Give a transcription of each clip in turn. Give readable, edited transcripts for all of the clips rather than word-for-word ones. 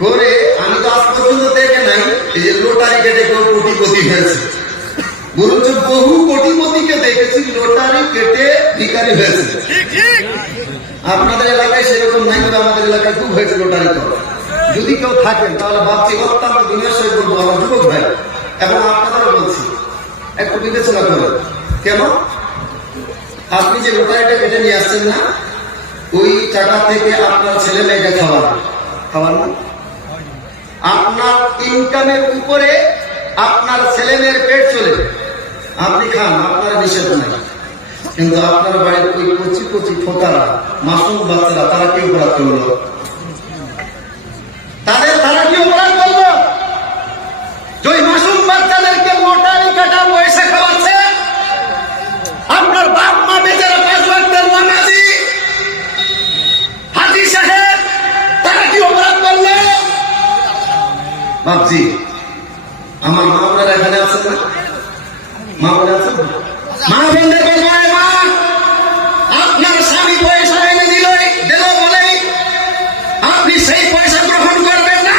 করে আমি তো আজ পর্যন্ত দেখে নাই এই যে লোটারি কেটে কেউ কোটিপতি হয়েছে, বরঞ্চ বহু কোটিপতিকে দেখেছি লোটারি কেটে ভিখারি হয়েছে। আপনাদের এলাকায় সেরকম নাই, তবে আমাদের এলাকায় খুব হয়েছে লোটারি করা। যদি কেউ থাকেন তাহলে ভাবছি অত্যন্ত বিনয় বলবো আমার যুবক ভাই এবং আপনাদেরও বলছি একটু বিবেচনা করেন। কেন? আপনি যে লোটারিটা কেটে নিয়ে আসছেন না, ওই টাকা থেকে আপনার ছেলে মেয়েকে খাওয়ান না। আপনার ইনকামের উপরে আপনার ছেলে মেয়ের পেট চলে, আপনি খান, আপনার নিষেধ নাই। কিন্তু আপনার বাড়ির ওই কচি কচি ফোকারা মাসুম বাচ্চারা তারা কি অপরাধ করলো? তারা কি অপরাধ করলো? ওই মাসুম বাচ্চাদেরকে লোটারি কাটা পয়সা খাওয়াচ্ছে আপনার বাপ মা বেচারা 5 ওয়াক্তের নামাজি হাজী সাহেব, তারা কি অপরাধ করলো? বাপজি, আমার মা বোনেরা এখানে আছেন না? মা বোনেরা আছেন? মা বোনদের মা, আপনার স্বামী পয়সা এনে দিল বলে আপনি সেই পয়সা গ্রহণ করবেন না।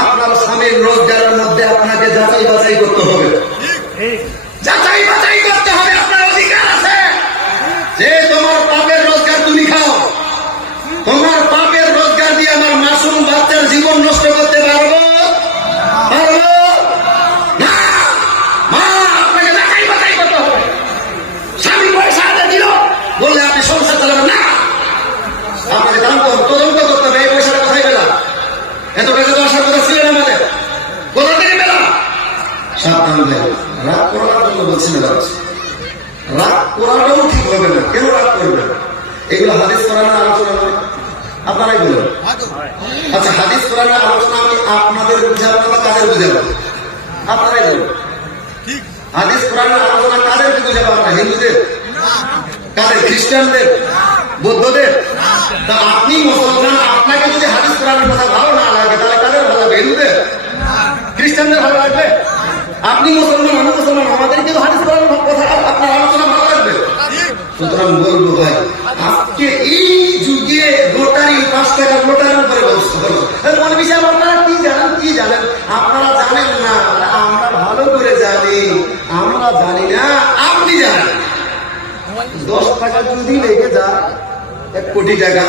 আপনার স্বামীর রোজগারের মধ্যে আপনাকে যাচাই বাছাই করতে হবে, যাচাই বাছাই করতে হবে। আপনার অধিকার আছে যে তোমার পাপের রোজগার তুমি খাও, তোমার পাপের রোজগার দিয়ে আমার মাসুম বাচ্চার জীবন নষ্ট করতে পারবো না। মা, আপনাকে যাচাই বাছাই করতে হবে। স্বামী পয়সা হাতে দিল বললে আপনি সংসার চালাবেন না, আপনাকে তদন্ত করতে হবে। এই পয়সাটা কোথায় পেলাম? এত টাকা তো আসার কথা ছিল না আমাদের, কোথা থেকে পেলাম? সাবধান দেন, রাগ করার জন্য বলছি না, রাগ করাটাও ঠিক হবে না। কেন রাগ করবেন? এগুলো হাদিস কোরআনের আলোচনা নয়, আপনারাই বলেন। আচ্ছা, হাদিস কোরআনের আলোচনা আমি আপনাদের বুঝাবো না, কাদের বুঝাবো? আপনারাই বলেন। হাদিস কোরআনের আলোচনা কাদেরকে বুঝাবো আমরা? হিন্দুদের? কাদের? খ্রিস্টানদের? বৌদ্ধদের? তা আপনি মুসলমান, আপনাকে যদি হাদিস কোরআনের কথা ভালো না লাগে তাহলে কাদের ভালো লাগবে? হিন্দুদের? খ্রিস্টানদের ভালো লাগবে? আপনি মুসলমান, আমি মুসলমান, আমাদেরকে তো হাদিস কোরআনের কথা আপনার আলোচনা ভালো লাগবে। সুতরাং বলবো ভাই, আজকে এই যুগে লোটারি 5 টাকার লোটারির উপরে মনে বিষয় আপনারা কি জানেন? আপনারা জানেন না, আমরা ভালো করে জানি। আমরা জানি না, আপনি জানেন। 10 টাকা যদি লেগে যায় 1 কোটি টাকা,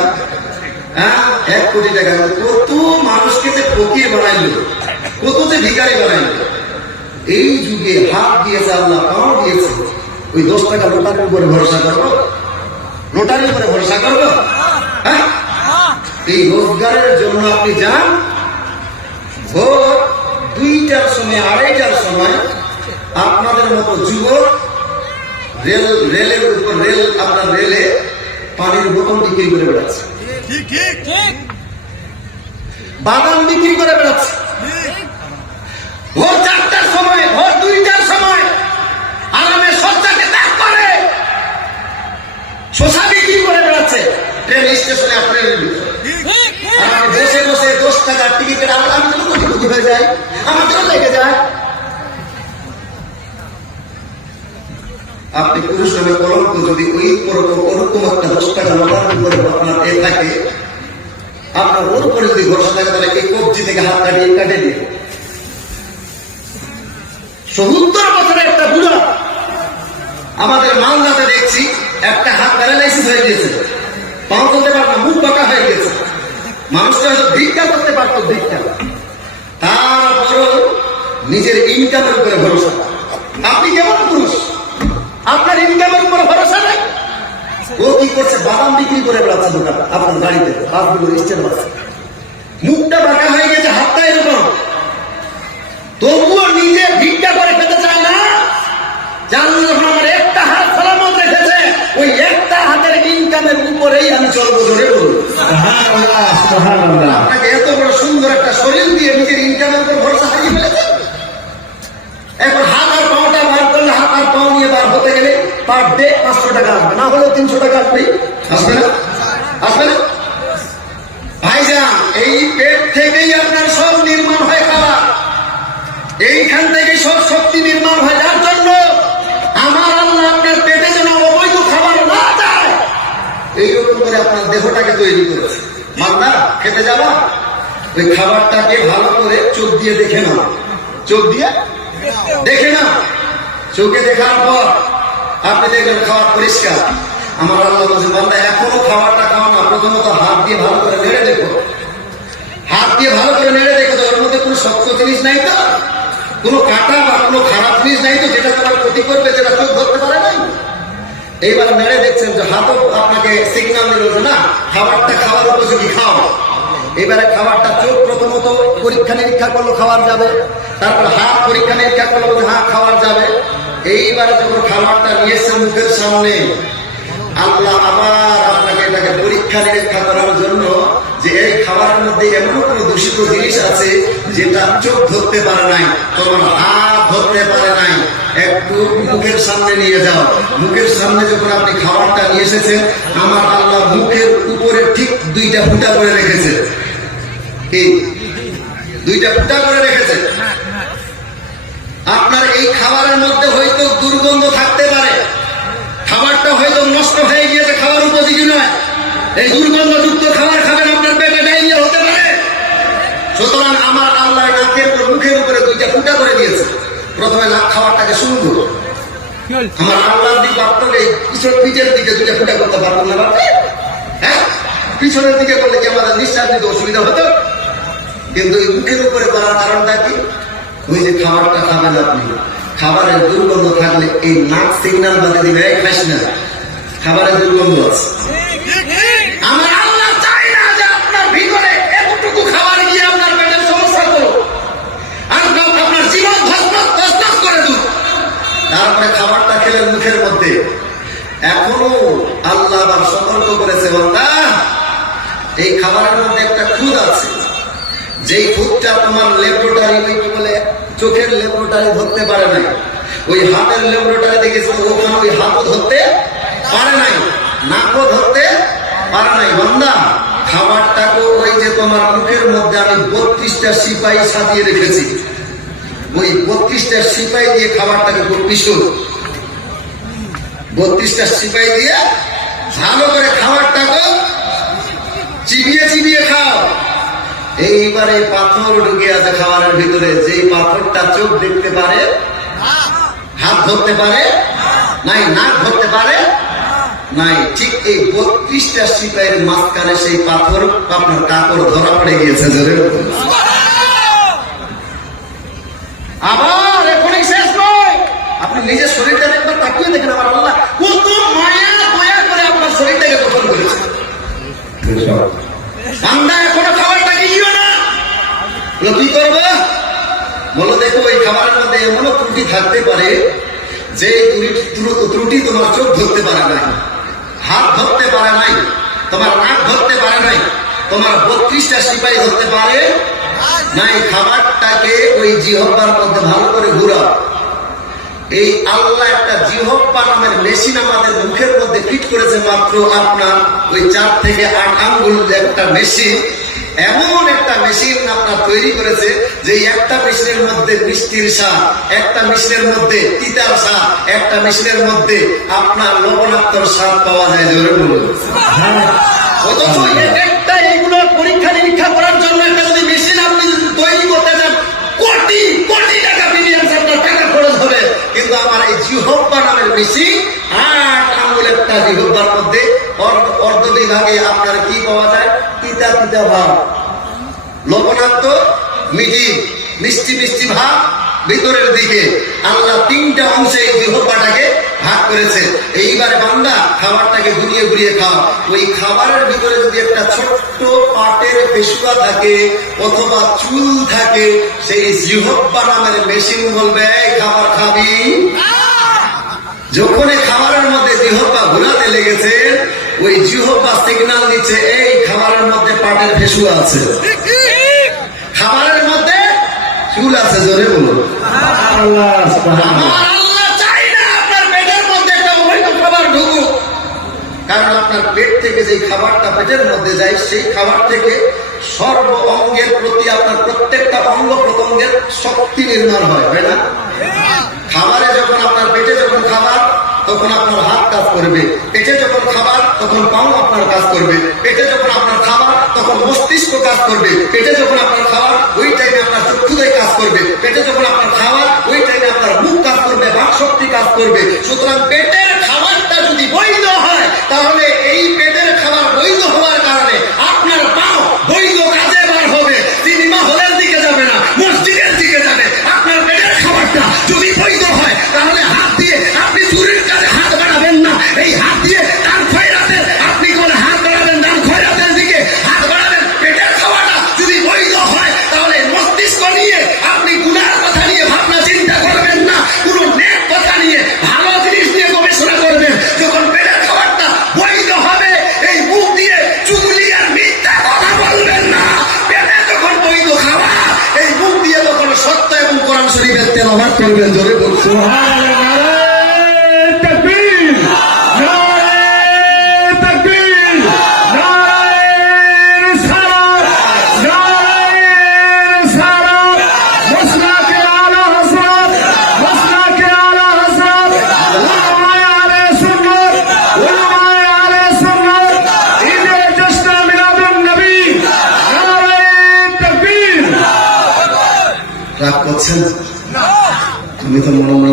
1 কোটি টাকা, কত মানুষকে যে ফকির বানাইল, কত যে ভিখারি বানাইল। এই যুগে হাত দিয়েছে আল্লাহ, পাও দিয়েছে, ওই 10 টাকা লোটারির উপরে ভরসা করবো? লোটারির উপরে ভরসা করবো? হ্যাঁ, এই রোজগারের জন্য আপনি যান, ভোর 2টার সময় 2:30টার সময় আপনাদের মতো যুবক রেলের উপর আপনার রেলে পানির বোতল বিক্রি করে বেড়াচ্ছে, বাদাম বিক্রি করে বেড়াচ্ছে। ভোর 4টার সময়, ভোর 2টার সময় আরামে শয্যাকে ত্যাগ করে শসা বিক্রি করে বেড়াচ্ছে ট্রেন স্টেশনে। আপনার বসে বসে 10 টাকার টিকিটের আমি তো কোটি হয়ে যায়, আমাদেরও লেগে যায়। আপনি পুরুষ নামে কলঙ্ক যদি ওই ওরকম একটা 10 টাকা লোটারির উপরে আপনার এ থাকে, আপনার ওর উপরে যদি ভরসা থাকে তাহলে এই কবজি থেকে হাত কাটিয়ে দিয়ে 70 বছরের একটা বুড়া আমাদের মালদাতে দেখছি, একটা হাত প্যারালাইসিস হয়ে গিয়েছে, পাও চলতে পারত না, মুখ বাঁকা হয়ে গেছে। মানুষটা হয়তো ভিক্ষা করতে পারতো, ভিক্ষা। তারপরও নিজের ইনকামের উপরে ভরসা। আপনি কেমন পুরুষ? আপনার ইনকামের উপরে ভরসা নাই। ও কি করছে? বাদাম বিক্রি করে বেড়াচ্ছে দোকান, আপনার গাড়িতে বাসগুলো স্ট্যান্ড আছে, মুখটা বাঁকা হয়ে গেছে, হাতটা এরকম, তবুও নিজে ভিক্ষা করে খেতে চায় না। জানলে যখন আমার একটা হাত সালামত রেখেছে, ওই একটা হাতের ইনকামের উপরেই আমি চলবো। ধরে বলুন আপনাকে এত বড় সুন্দর একটা শরীর দিয়ে নিজের ইনকামের উপর ভরসা হারিয়ে ফেলেছে। এখন হাত আর পাওয়াটা বার করলে, হাত আর পাও নিয়ে বার হতে গেলে পার ডে 500 টাকা আসবে, না হলেও 300 টাকা আসবে না? ভাইজান, এই পেট থেকেই আপনার সব নির্মাণ হয় খাবার, এইখান থেকে সব শক্তি নির্মাণ হয়। যার জন্য আমার আল্লাহ আপনার পেটে যেন অবৈধ খাবার না যায় এইরকম করে আপনার দেহটাকে তৈরি করেছে। বান্দা খেতে যাবা, ওই খাবারটাকে ভালো করে চোখ দিয়ে দেখে নাও, চোখ দিয়ে দেখে নাও। চোখে দেখার পর আপনি দেখবেন খাবার পরিষ্কার। আমার আল্লাহ বলছে বান্দা এখনো খাবারটা খাও না, প্রথমত হাত দিয়ে ভালো করে নেড়ে দেখো, হাত দিয়ে ভালো করে নেড়ে দেখো তো ওর মধ্যে কোনো শক্ত জিনিস নাই তো, কোনো কাটা বা কোনো খারাপ জিনিস নাই তো যেটা তোমার ক্ষতি করবে, যেটা চোখ ধরতে পারে নাই। এইবার নেড়ে দেখছেন যে হাতও আপনাকে সিগন্যাল দিল যে না খাবারটা খাওয়ার উপযোগী, খাও। এবারে খাবারটা চোখ প্রথমত পরীক্ষা নিরীক্ষা করলো খাওয়ার যাবে, তারপর হাত পরীক্ষা নিরীক্ষা করলো হ্যাঁ খাওয়ার যাবে। এইবারে যখন খাবারটা নিয়েছে মুখের সামনে, আল্লাহ আবার আপনাকে এটাকে পরীক্ষা নিরীক্ষা করার জন্য যে এই খাবারের মধ্যে এমন কোনো দূষিত জিনিস আছে যেটা চোখ ধরতে পারে নাই, তোমার হাত ধরতে পারে নাই, একটু মুখের সামনে নিয়ে যাও। মুখের সামনে যখন আপনি খাবারটা নিয়ে এসেছেন, আমার আল্লাহ মুখের উপরে ঠিক দুইটা ফুটা করে রেখেছে। কি দুইটা ফুটা করে রেখেছে? আপনার এই খাবারের মধ্যে হয়তো দুর্গন্ধ থাকতে পারে, খাবারটা হয়তো নষ্ট হয়ে গিয়েছে, খাবার উপযোগী নয়। এই দুর্গন্ধযুক্ত খাবার খাবেন, আপনার পেটে ডায়রিয়া হতে পারে। সুতরাং আমার আল্লাহ নাকের উপর মুখের উপরে দুইটা ফুটা করে দিয়েছে। প্রথমে নাক খাবারটাকে শুনবো, আমার আল্লাহর দিক বাপ্তকে পিঠের দিকে দুইটা ফুটা করতে পারবেন না বাপ্তে? হ্যাঁ, পিছনের দিকে করলে কি আমাদের নিঃশ্বাস নিতে অসুবিধা হতো? কিন্তু এই মুখের উপরে করার কারণটা কি? ওই যে খাবারটা খাবেন আপনি, খাবারের দুর্গন্ধ থাকলে এই নাক সিগন্যাল বাদে দিবে খাস না, খাবারের দুর্গন্ধ আছে। আমার আল্লাহ চাই না যে আপনার ভিতরে এতটুকু খাবার গিয়ে আপনার পেটের সমস্যা করো, আর আপনার জীবন ধস করে দিন। তারপরে খাবারটা খেলেন মুখের মধ্যে, এখনো আল্লাহ আবার সতর্ক করেছে বান্দা এই খাবারের মধ্যে একটা খুদ আছে, যেই খুদটা তোমার ল্যাবরেটরি বলে চোখের ল্যাবরেটরি ধরতে পারে নাই, ওই হাতের ল্যাবরেটরি দেখেছে ওখানে ওই হাতও ধরতে পারে নাই, নাকও ধরতে পারে নাই। বান্দা খাবারটাকে ওই যে তোমার মুখের মধ্যে আমি 32টা সিপাহী সাজিয়ে রেখেছি, ওই 32টা সিপাহী দিয়ে খাবারটাকে পিছু 32টা সিপাহী দিয়ে ভালো করে খাবারটাকে চিবিয়ে চিবিয়ে খাও। এইবারে পাথর ঢুকে আছে খাবারের ভিতরে, যেই পাথরটা চোখ দেখতে পারে, হাত ধরতে পারে নাই, নাক ধরতে পারে নাই, ঠিক এই 32টা সিপাহীর মাঝখানে সেই পাথর আপনার কাপড় ধরা পড়ে গিয়েছে। আবার এখনই শেষ নয়, আপনি নিজের শরীরটা একবার তাকিয়ে দেখেন, আমার আল্লাহ কত মায়া দয়া করে আপনার শরীরটাকে গঠন করেছে। বান্দা এখনো খাবারটা গিয়েও না, কি করবো বলো? দেখো ওই খাবারের মধ্যে এমনও ত্রুটি থাকতে পারে যে ত্রুটি তোমার চোখ ধরতে পারে নাই, হাত ধরতে পারে নাই, তোমার নাক ধরতে পারে নাই, তোমার 32টা সিপাহী ধরতে পারে নাই। খাবারটাকে ওই জিহ্বার মধ্যে ভালো করে ঘুরাও। এই আল্লাহ একটা জিহ্বা নামের মেশিন আমাদের মুখের মধ্যে ফিট করেছে, মাত্র আপনার ওই 4 থেকে 8 আঙ্গুল একটা মেশিন, এমন একটা মেশিন আপনার তৈরি করেছে যে একটা মেশিনের মধ্যে মিষ্টির স্বাদ, একটা মেশিনের মধ্যে তিতার স্বাদ, একটা মেশিনের মধ্যে আপনার লবণাক্তর স্বাদ পাওয়া যায়। জোরে বলুন। অথচ একটা এইগুলো পরীক্ষা নিরীক্ষা করার জন্য একটা যদি মেশিন আপনি তৈরি করতে চান, কোটি কোটি টাকা বিলিয়ন আপনার টাকা খরচ হবে। কিন্তু আমার এই জিহ্বা নামের মেশিন 8 আঙ্গুলের একটা জিহ্বার মধ্যে অর্ধ বিভাগে আপনার কি পাওয়া যায়? তিতা তিতা ভাব, লবণাক্ত মিঠি, মিষ্টি মিষ্টি ভাব ভিতরের দিকে। আল্লাহ 3টা অংশে এই জিহ্বাটাকে ভাগ করেছে। এইবারে বান্দা খাবারটাকে ঘুরিয়ে ঘুরিয়ে খাও। ওই খাবারের ভিতরে যদি একটা ছোট্ট পাটের পেশুয়া থাকে অথবা চুল থাকে, সেই জিহ্বা নামের মেশিন বলবে এই খাবার খাবি। যখন এই খাবারের মধ্যে জিহ্বা ঘোরাতে লেগেছে, ওই জিহ্বা সিগন্যাল দিচ্ছে এই খাবারের মধ্যে পাটের পেশুয়া আছে, খাবারের মধ্যে চুল আছে। জোরে বলুন। আল্লাহ চাই না আপনার পেটের মধ্যে একটা অবৈধ খাবার ঢুকুক, কারণ আপনার পেট থেকে যে খাবারটা পেটের মধ্যে যায়, সেই খাবার থেকে সর্ব অঙ্গের প্রতি আপনার প্রত্যেকটা অঙ্গ প্রত্যঙ্গের শক্তি নির্মাণ হয়, তাই না? খাবারে যখন আপনার পেটে যখন খাবার তখন আপনার হাত কাজ করবে। পেটে যখন খাবার তখন পাও আপনার কাজ করবে। পেটে যখন আপনার খাবার তখন মস্তিষ্ক কাজ করবে। পেটে যখন আপনার খাবার ওই টাইমে আপনার চক্ষুদয় কাজ করবে। পেটে যখন আপনার খাবার ওই টাইমে আপনার মুখ কাজ করবে, বাক শক্তি কাজ করবে। সুতরাং পেটের খাবারটা যদি বৈধ হয় তাহলে এই পেটের খাবার বৈধ হওয়ার কারণে আপনার পাও বৈধ কাজে বার হবে। সিনেমা হলের দিকে যাবে না, মসজিদের দিকে যাবে। আপনার পেটের খাবারটা যদি বৈধ হয় তাহলে হাত দিয়ে আপনি চুরির কাজে হাত বাড়াবেন না। এই হাত দিয়ে ডান খয়রাতের আপনি করে হাত বাড়াবেন, ডান খয়রাতের দিকে হাত বাড়াবেন। পেটের খাওয়াটা যদি বৈধ হয় তাহলে মস্তিষ্ক নিয়ে আপনি গুনার কথা নিয়ে ভাবনা চিন্তা করবেন না, কোন নেক কথা নিয়ে ভালো জিনিস নিয়ে গবেষণা করবেন। যখন পেটের খাবারটা বৈধ হবে এই মুখ দিয়ে চুগলি আর মিথ্যা কথা বলবেন না। পেটে যখন বৈধ খাওয়া এই মুখ দিয়ে তখন সত্য এবং কোরআন শরীফের তেলাওয়াত করবেন। জোরে বলুন রাগ করছেন? আমি তো মনে মনে